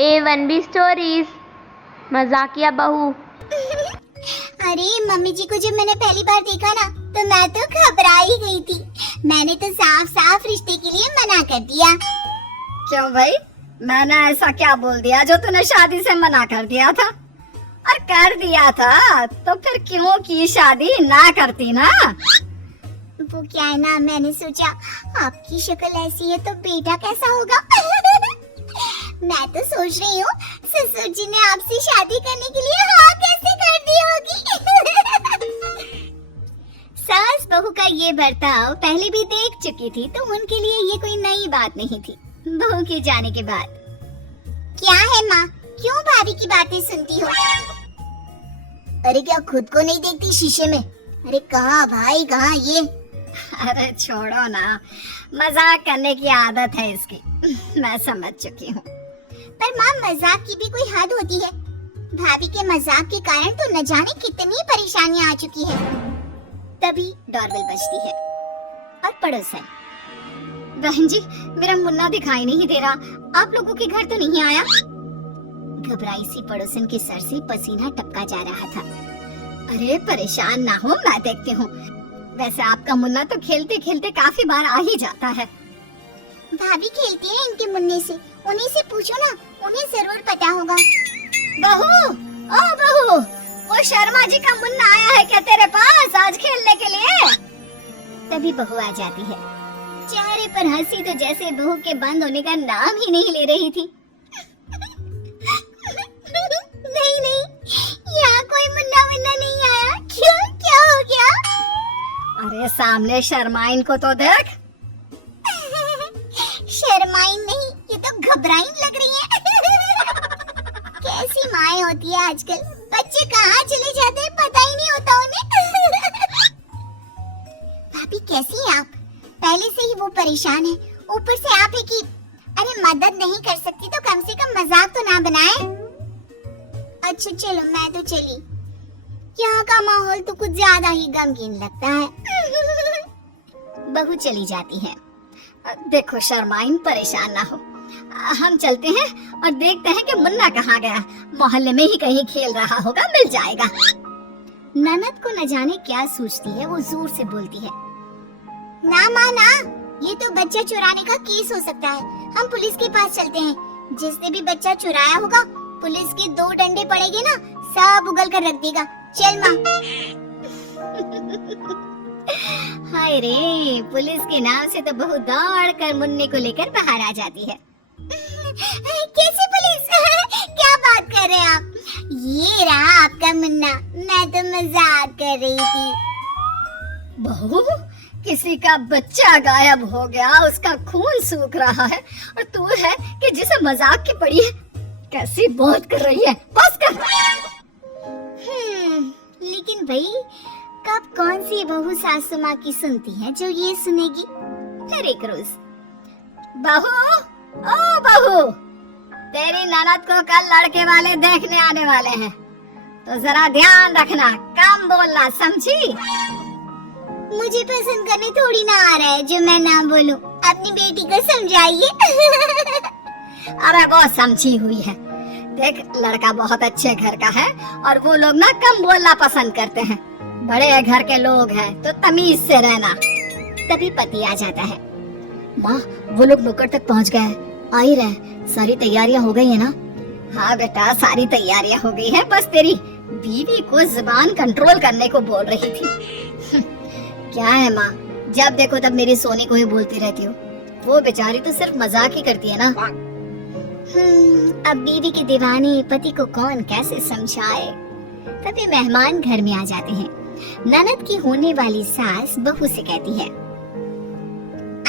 A1B stories मजाकिया बहू। अरे मम्मी जी को जब मैंने पहली बार देखा ना तो मैं तो घबरा ही गई थी। मैंने तो साफ साफ रिश्ते के लिए मना कर दिया। क्यों भाई, मैंने ऐसा क्या बोल दिया जो तूने शादी से मना कर दिया था? और कर दिया था तो फिर क्यों की शादी ना करती ना? वो क्या है ना, मैंने सोचा आपकी शक्ल ऐसी है तो बेटा कैसा होगा। मैं तो सोच रही हूँ ससुर जी ने आपसे शादी करने के लिए हाँ कैसे कर दी होगी। सास बहू का ये बर्ताव पहले भी देख चुकी थी तो उनके लिए ये कोई नई बात नहीं थी। बहू के जाने के बाद क्या है माँ, क्यों भाभी की बातें सुनती हो? अरे क्या खुद को नहीं देखती शीशे में? अरे कहाँ भाई कहाँ ये? अरे छोड़ो ना, मजाक करने की आदत है इसकी। मैं समझ चुकी हूँ। पर माँ मजाक की भी कोई हद होती है। भाभी के मजाक के कारण तो न जाने कितनी परेशानियाँ आ चुकी है। तभी डोरबेल बजती है और पड़ोस है। बहन जी, मेरा मुन्ना दिखाई नहीं दे रहा, आप लोगों के घर तो नहीं आया? घबराई सी पड़ोसन के सर से पसीना टपका जा रहा था। अरे परेशान ना हो, मैं देखती हूँ। वैसे आपका मुन्ना तो खेलते खेलते काफी बार आ ही जाता है। भाभी खेलती है इनके मुन्ने से, उन्हीं से पूछो ना, उन्हें जरूर पता होगा। बहू, ओ बहू, वो शर्मा जी का मुन्ना आया है क्या तेरे पास आज खेलने के लिए? तभी बहू आ जाती है। चेहरे पर हंसी तो जैसे बहू के बंद होने का नाम ही नहीं ले रही थी। नहीं नहीं, यहाँ कोई मुन्ना मुन्ना नहीं आया। क्यों, क्या हो गया? अरे सामने शर्माइन को तो देख। शर्माइन नहीं, ये तो घबराइन लग रही है। कैसी माएं होती है आजकल, बच्चे कहाँ चले जाते हैं पता ही नहीं होता उन्हें। भाभी कैसी हैं आप? पहले से ही वो परेशान है, ऊपर से आप है कि अरे मदद नहीं कर सकती तो कम से कम मजाक तो ना बनाए। अच्छा चलो मैं तो चली, यहाँ का माहौल तो कुछ ज्यादा ही गमगीन लगता है। बहू चली जाती है। देखो शर्माइन, परेशान ना हो, हम चलते हैं और देखते हैं कि मुन्ना कहाँ गया। मोहल्ले में ही कहीं खेल रहा होगा, मिल जाएगा। ननद को न जाने क्या सोचती है, वो जोर से बोलती है। ना माँ ना, ये तो बच्चा चुराने का केस हो सकता है। हम पुलिस के पास चलते हैं। जिसने भी बच्चा चुराया होगा पुलिस के 2 डंडे पड़ेंगे ना, सब उगल कर रख देगा। चल माँ। हाय रे, पुलिस के नाम से तो बहू दौड़ कर मुन्ने को लेकर बाहर आ जाती है। कैसे पुलिस? क्या बात कर रहे हैं आप? ये रहा आपका मुन्ना, मैं तो मजाक कर रही थी। बहू, किसी का बच्चा गायब हो गया, उसका खून सूख रहा है और तू है कि जिसे मजाक की पड़ी है। कैसी बात कर रही है, बस कर। लेकिन भाई कब कौन सी बहू सासू माँ की सुनती है जो ये सुनेगी? हर एक रोज। बहू, ओ बहू, तेरी ननद को कल लड़के वाले देखने आने वाले हैं, तो जरा ध्यान रखना, कम बोलना, समझी? मुझे पसंद करने थोड़ी ना आ रहा है जो मैं ना बोलूं। अपनी बेटी को समझाइए। अरे वो समझी हुई है। देख, लड़का बहुत अच्छे घर का है और वो लोग ना कम बोलना पसंद करते हैं। बड़े घर के लोग हैं तो तमीज से रहना। तभी पति आ जाता है। माँ, वो लोग नुक्कड़ तक पहुँच गए हैं, आ ही रहे। सारी तैयारियां हो गई है ना? हाँ बेटा, सारी तैयारियां हो गई है, बस तेरी बीवी को जुबान कंट्रोल करने को बोल रही थी। क्या है माँ, जब देखो तब मेरी सोनी को ही बोलती रहती हो। वो बेचारी तो सिर्फ मजाक ही करती है ना। अब बीवी के दीवाने पति को कौन कैसे समझाए। तभी मेहमान घर में आ जाते हैं। ननद की होने वाली सास बहू से कहती है,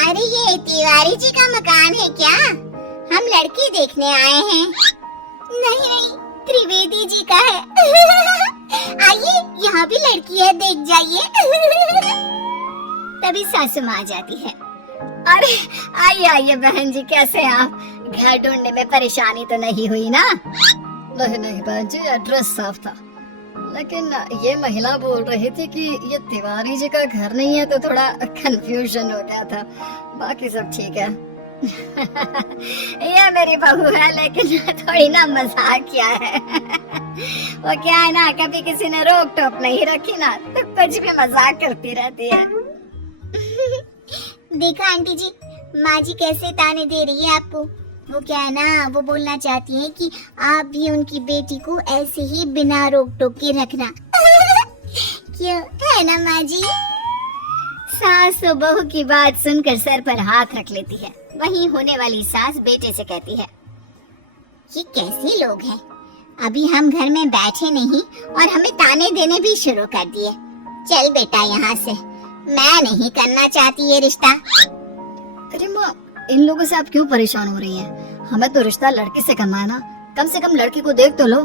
अरे ये तिवारी जी का मकान है क्या? हम लड़की देखने आए हैं। नहीं नहीं, त्रिवेदी जी का है। आइए, यहाँ भी लड़की है, देख जाइए। तभी सासू माँ आ जाती है। अरे आइए आइए बहन जी, कैसे आप? घर ढूंढने में परेशानी तो नहीं हुई ना? नहीं नहीं बहन जी, एड्रेस साफ था, लेकिन ये महिला बोल रही थी कि ये तिवारी जी का घर नहीं है तो थोड़ा कंफ्यूजन हो गया था। बाकी सब ठीक है। ये मेरी बहू है, लेकिन थोड़ी ना मजाक किया है। वो क्या है ना, कभी किसी ने रोक टोक नहीं रखी ना तो कुछ भी मजाक करती रहती है। देखा आंटी जी, माँ जी कैसे ताने दे रही है आपको। वो क्या है ना, वो बोलना चाहती है कि आप भी उनकी बेटी को ऐसे ही बिना रोक टोक के रखना। क्यों, है ना माँ जी? सास तो बहू की बात सुनकर सर पर हाथ रख लेती है। वहीं होने वाली सास बेटे से कहती है, ये कैसे लोग हैं, अभी हम घर में बैठे नहीं और हमें ताने देने भी शुरू कर दिए। चल बेटा यहाँ से, मैं नहीं करना चाहती ये रिश्ता। अरे माँ, इन लोगों से आप क्यों परेशान हो रही हैं? हमें तो रिश्ता लड़के से करना है ना, कम से कम लड़की को देख तो लो,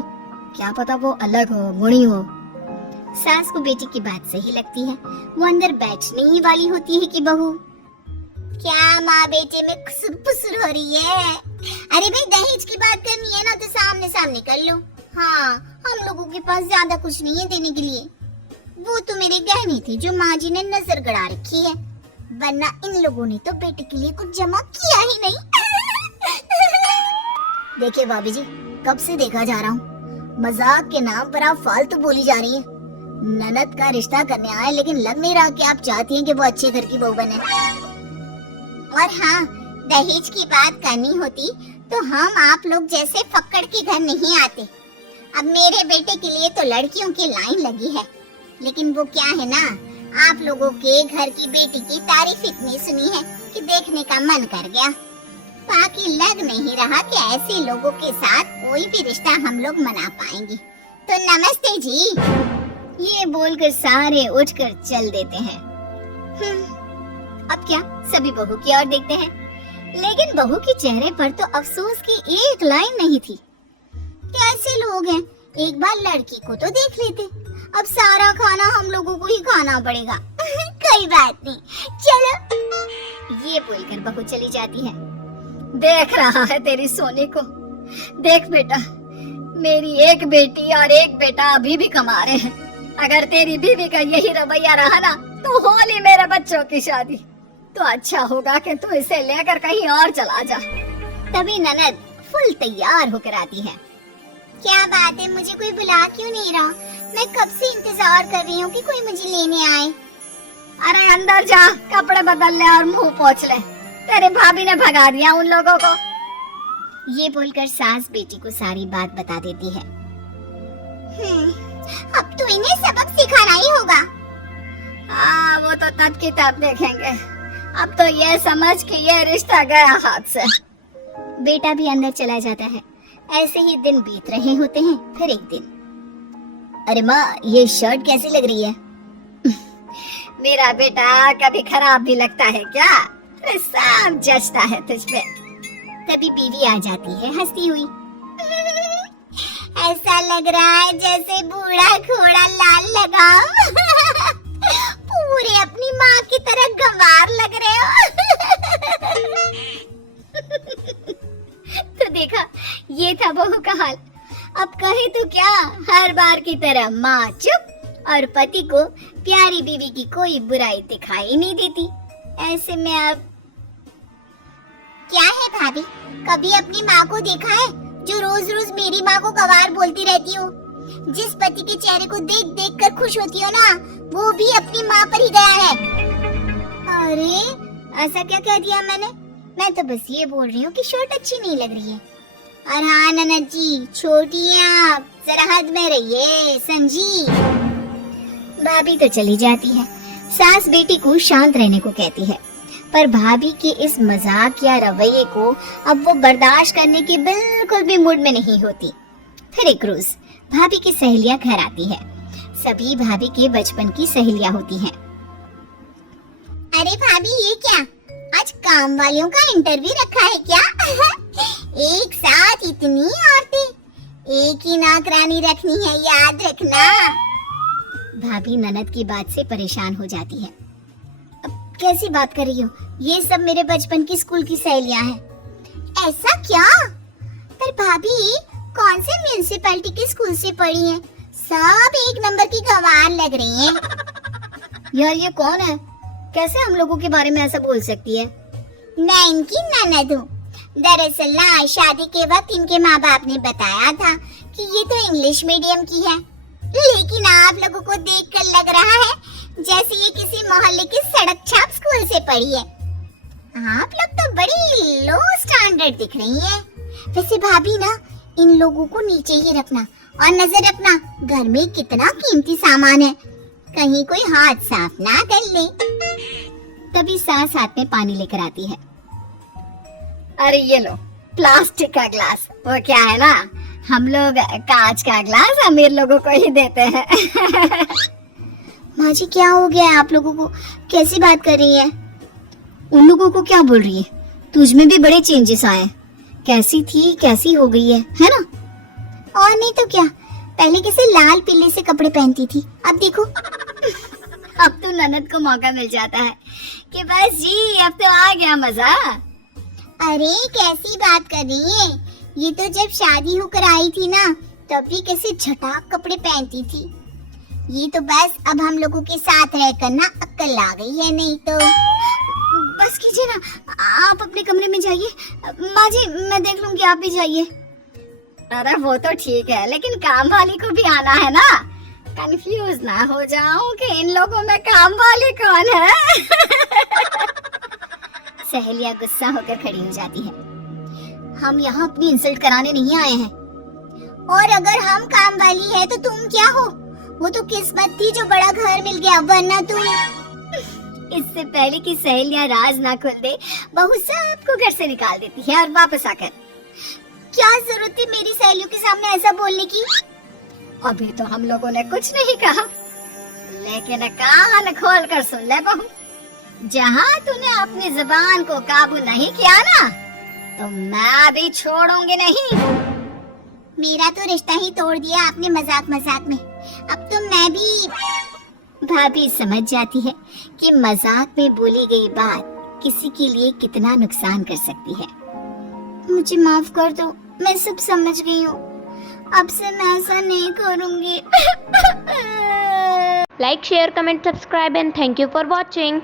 क्या पता वो अलग हो, गुणी हो। सास को बेटी की बात सही लगती है, वो अंदर बैठने ही वाली होती है कि बहू। क्या माँ बेटे में खुसुर फुसुर हो रही है? अरे भाई, दहेज की बात करनी है ना तो सामने सामने कर लो। हाँ, हम लोगों के पास ज्यादा कुछ नहीं है देने के लिए। वो तो मेरे गहने थे जो माँ जी ने नजर गड़ा रखी है, वरना इन लोगों ने तो बेटे के लिए कुछ जमा किया ही नहीं। देखिए भाभी जी, कब से देखा जा रहा हूँ, मजाक के नाम पर आप फालतू बोली जा रही हैं। ननद का रिश्ता करने आए, लेकिन लग नहीं रहा कि आप चाहती हैं कि वो अच्छे घर की बहू बने। और हाँ, दहेज की बात करनी होती तो हम आप लोग जैसे फक्कड़ के घर नहीं आते। अब मेरे बेटे के लिए तो लड़कियों की लाइन लगी है, लेकिन वो क्या है ना, आप लोगों के घर की बेटी की तारीफ इतनी सुनी है कि देखने का मन कर गया। बाकी लग नहीं रहा कि ऐसे लोगों के साथ कोई भी रिश्ता हम लोग मना पाएंगे। तो नमस्ते जी। ये बोलकर सारे उठकर चल देते हैं। अब क्या, सभी बहू की ओर देखते हैं, लेकिन बहू के चेहरे पर तो अफसोस की एक लाइन नहीं थी। कैसे लोग हैं, एक बार लड़की को तो देख लेते, अब सारा खाना हम लोगों को ही खाना पड़ेगा। कोई बात नहीं, चलो। ये बोलकर बहू चली जाती है। देख रहा है तेरी सोनी को, देख बेटा, मेरी एक बेटी और एक बेटा अभी भी कमा रहे हैं। अगर तेरी बीवी का यही रवैया रहा ना तो होली मेरे बच्चों की शादी, तो अच्छा होगा कि तू इसे लेकर कहीं और चला जा। तभी ननद फुल तैयार होकर आती है। क्या बात है, मुझे कोई बुला क्यों नहीं रहा? मैं कब से इंतजार कर रही हूँ कि कोई मुझे लेने आए। अरे अंदर जा, कपड़े बदल ले और मुंह पोंछ ले, तेरी भाभी ने भगा दिया उन लोगों को। ये बोलकर सास बेटी को सारी बात बता देती है। अब तो इन्हें सबक सिखाना ही होगा। हाँ, वो तो तब की तब देखेंगे, अब तो ये समझ कि ये रिश्ता गया हाथ से। बेटा भी अंदर चला जाता है। ऐसे ही दिन बीत रहे होते हैं। फिर एक दिन, अरे माँ, ये शर्ट कैसी लग रही है? मेरा बेटा कभी खराब भी लगता है क्या? सब जचता है तुझ पे। तभी बीवी आ जाती है हंसती हुई। ऐसा लग रहा है जैसे बूढ़ा घोड़ा लाल लगाम। पूरे अपनी माँ की तरह गंवार लग रहे हो। तो देखा, ये था बहू का हाल। अब कहे तो क्या, हर बार की तरह माँ चुप और पति को प्यारी बीवी की कोई बुराई दिखाई नहीं देती। ऐसे में अब क्या है भाभी, कभी अपनी माँ को देखा है जो रोज रोज मेरी माँ को गवार बोलती रहती हो? जिस पति के चेहरे को देख देख कर खुश होती हो ना, वो भी अपनी माँ पर ही गया है। अरे ऐसा क्या कह दिया मैंने? मैं तो बस ये बोल रही हूँ कि शर्ट अच्छी नहीं लग रही है। और हाँ ननद जी, छोटी है आप, जरा हद में रहिए, समझी? भाभी तो चली जाती है। सास बेटी को शांत रहने को कहती है, पर भाभी के इस मजाक या रवैये को अब वो बर्दाश्त करने की बिल्कुल भी मूड में नहीं होती। फिर एक रोज भाभी की सहेलियां घर आती है। सभी भाभी के बचपन की सहेलियां होती हैं। अरे भाभी, ये क्या, आज काम वालियों का इंटरव्यू रखा है क्या? एक साथ इतनी औरतें, एक ही नौकरानी रखनी है, याद रखना। भाभी ननद की बात से परेशान हो जाती है। अब कैसी बात कर रही हो? ये सब मेरे बचपन की स्कूल की सहेलियां हैं। ऐसा क्या? पर भाभी कौन से म्यूनिसिपैलिटी के स्कूल से पढ़ी हैं? सब एक नंबर की गंवार लग रही हैं। यार ये कौन है? कैसे हम लोगों के बारे में ऐसा बोल सकती है? मैं इनकी ननद हूँ। दरअसल ना आज शादी के वक्त इनके माँ बाप ने बताया था कि ये तो इंग्लिश मीडियम की है, लेकिन आप लोगों को देखकर लग रहा है जैसे ये किसी मोहल्ले की सड़क छाप स्कूल से पढ़ी है। आप लोग तो बड़ी लो स्टैंडर्ड दिख रही हैं। वैसे भाभी ना, इन लोगों को नीचे ही रखना और नजर रखना, घर में कितना कीमती सामान है, कहीं कोई हाथ साफ ना कर ले। तभी सास हाथ में पानी लेकर आती है। अरे ये लो प्लास्टिक का ग्लास, वो क्या है ना, हम लोग कांच का ग्लास अमीर लोगों को ही देते हैं। माँ जी क्या हो गया है आप लोगों को, कैसी बात कर रही है? उन लोगों को क्या बोल रही है, तुझ में भी बड़े चेंजेस आए, कैसी थी कैसी हो गई है ना? और नहीं तो क्या, पहले कैसे लाल पीले से कपड़े पहनती थी, अब देखो। अब तो ननद को मौका मिल जाता है कि बस जी अब तो आ गया मजा। अरे कैसी बात कर रही है, ये तो जब शादी होकर आई थी ना तब भी कैसे झटाक कपड़े पहनती थी। ये तो बस अब हम लोगों के साथ रहकर ना अक्ल आ गई है, नहीं तो। बस कीजिए ना, आप अपने कमरे में जाइए। माँ जी मैं देख लूंगी, आप भी जाइए। अरे वो तो ठीक है, लेकिन काम वाली को भी आना है ना, कंफ्यूज ना हो जाऊं कि इन लोगों में काम वाली कौन है। सहेलिया गुस्सा होकर खड़ी हो जाती है। हम यहाँ अपनी इंसल्ट कराने नहीं आए हैं। और अगर हम काम वाली है तो तुम क्या हो? वो तो किस्मत थी जो बड़ा घर मिल गया, वरना तुम। इससे पहले कि सहेलियां राज ना खुल दे, बहू सबको घर से निकाल देती है और वापस आकर। क्या जरूरत थी मेरी सहेलियों के सामने ऐसा बोलने की? अभी तो हम लोगों ने कुछ नहीं कहा, लेकिन कान खोल कर सुन ले बहू, जहाँ तूने अपनी जुबान को काबू नहीं किया ना, तो मैं भी छोड़ूंगी नहीं। मेरा तो रिश्ता ही तोड़ दिया आपने मजाक मजाक में। अब तो मैं भी। भाभी समझ जाती है कि मजाक में बोली गई बात किसी के लिए कितना नुकसान कर सकती है। मुझे माफ कर दो, मैं सब समझ गई हूँ, अब से मैं ऐसा नहीं करूँगी। Like, share, comment, subscribe and thank you for watching.